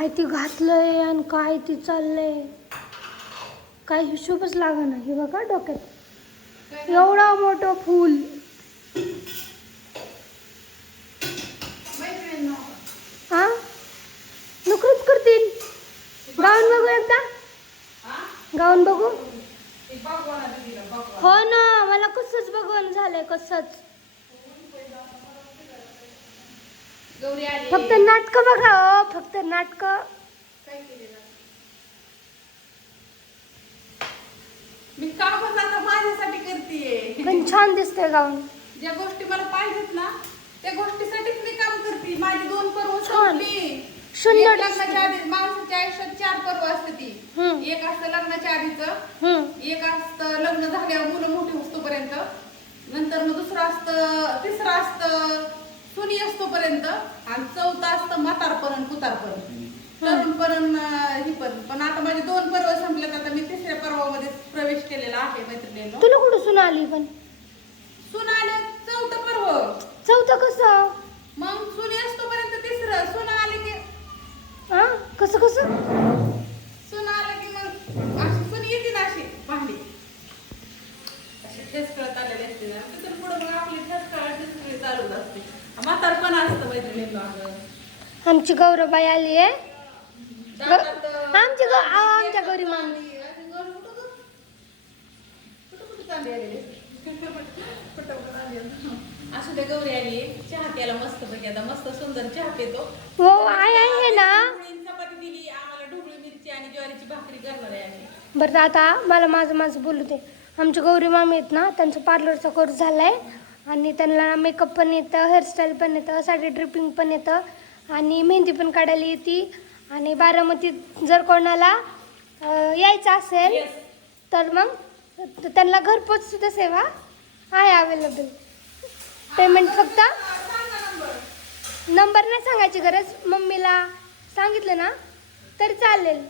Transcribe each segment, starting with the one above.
काय ती घातलंय आणि काय ती चाललंय, काय हिशोबच लागना. हे बघा डोक्यात एवढा मोठं फूल. हा नोकरीच करतील. गाऊन बघू एकदा, गाऊन बघू. हो ना, मला कसंच बघून झालंय, कसंच. फक्त नाटक बघा, फक्त नाटक. मी कामच आता माझ्यासाठी करतेय. पण छान दिसतंय गाऊन. ज्या गोष्टी मला पाहिजेत ना त्या गोष्टीसाठीच मी काम करते. माझी 2 पर्व छान. संपली. सुंदर लग्नाच्या आधी माणसाच्या आयुष्यात 4 पर्व असते ती. एक असतं लग्नाच्या आधीचं, एक असतं लग्न झाल्यावर मुलं मोठी होतोपर्यंत, नंतर मग दुसरं असतं, तिसरं असतं सुनी असतोपर्यंत, आणि चौथं असतं म्हातारपण आणि कुतारपण, तरुणपण ही पण आता माझे 2 पर्व संपलेत. आता मी 3ऱ्या पर्वामध्ये प्रवेश केलेला आहे मैत्रिणींनो. तुला कुठं सून आली? पण सून आले 4थं पर्व. चौथं कसं? मग सुनी असतोपर्यंत 3रं, सून आली की हा कसं कसं? सून आलं की मग अशी सून येते ना, अशी भांडी अशी ठेसकळत आलेली असते ना, तिथून पुढे मग आपली ठेसकळाची सगळी चालूच असते. म्हातारपण असतं मैत्रिणींना. आमची गौरवबाई आली आहे. दारात आमच्या गौरी मामी. असू दे, गौरी आली. चहा प्यायला मस्त पैकी आता मस्त सुंदर चहा पितो. हो आहे ना. चपाती दिली आम्हाला, ढोबळी मिरची आणि ज्वारीची भाकरी करणार आहे आम्ही. बरं आता मला माझं बोलू दे. आमची गौरी मामी आहेत ना, त्यांचं पार्लरचा कोर्स झालाय आणि त्यांना मेकअप पण येतं, हेअरस्टाईल पण येतं, साडी ड्रिपिंग पण येतं आणि मेहंदी पण काढायला येते. आणि बारामतीत जर कोणाला यायचं असेल तर मग त्यांना घरपोच सुद्धा सेवा आहे अवेलेबल. पेमेंट फक्त, नंबर नाही सांगायची गरज, मम्मीला सांगितलं ना तर चालेल.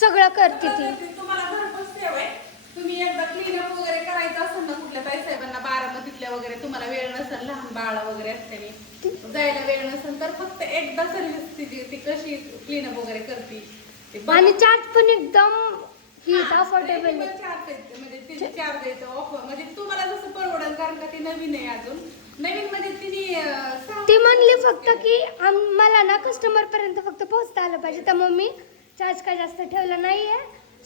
सगळं करते ती. तुम्हाला घरपोच सेवा आहे. तुम्ही एकदा क्लीनअप वगैरे करायचं असेल ना कुठल्या ताईसाहेबांना बारामतीतल्या वगैरे, तुम्हाला वेळ नसेल, लहान बाळ वगैरे असते जायला वेळ नसेल, तर फक्त एकदा सर्व्हिस तिची, ती कशी क्लीनअप वगैरे करते. आणि चार्ज पण एकदम ही अफोर्डेबल म्हणजे तिचे चार्ज येतो ऑफर, म्हणजे तुम्हाला जसं परवडेल, कारण का ती नवीन आहे अजून. नवीन म्हणजे ती म्हणली फक्त की मला ना कस्टमर पर्यंत फक्त पोहोचता आलं पाहिजे, त्यामुळे मी चार्ज काय जास्त ठेवला नाहीये.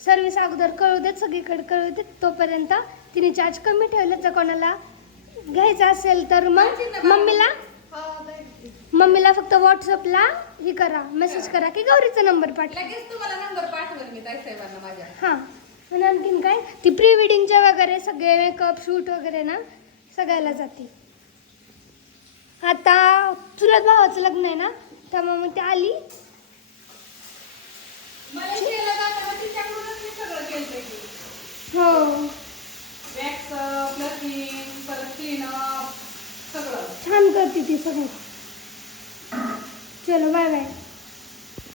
सर्व्हिस अगोदर कळू देत, सगळीकडे कळू देत, तोपर्यंत तिने चार्ज कमी ठेवलं. तर कोणाला घ्यायचं असेल तर मग मम्मीला फक्त व्हॉट्सअपला ही करा, मेसेज करा की गौरीचा नंबर पाठवा. लगेच तुम्हाला नंबर पाठवेल मी ताईसाहेबांना माझ्या. हां, आणि आणखीन काय, ती प्री वेडिंगचे वगैरे सगळे मेकअप शूट वगैरे ना सगळ्याला जाते. आता चुलत भावाचं लग्न आहे ना, त्यामुळे मग ती आली. हो, वॅक्स, प्लकिंग, परत क्लीनअप सगळं छान करते ती सगळं. चलो बाय बाय.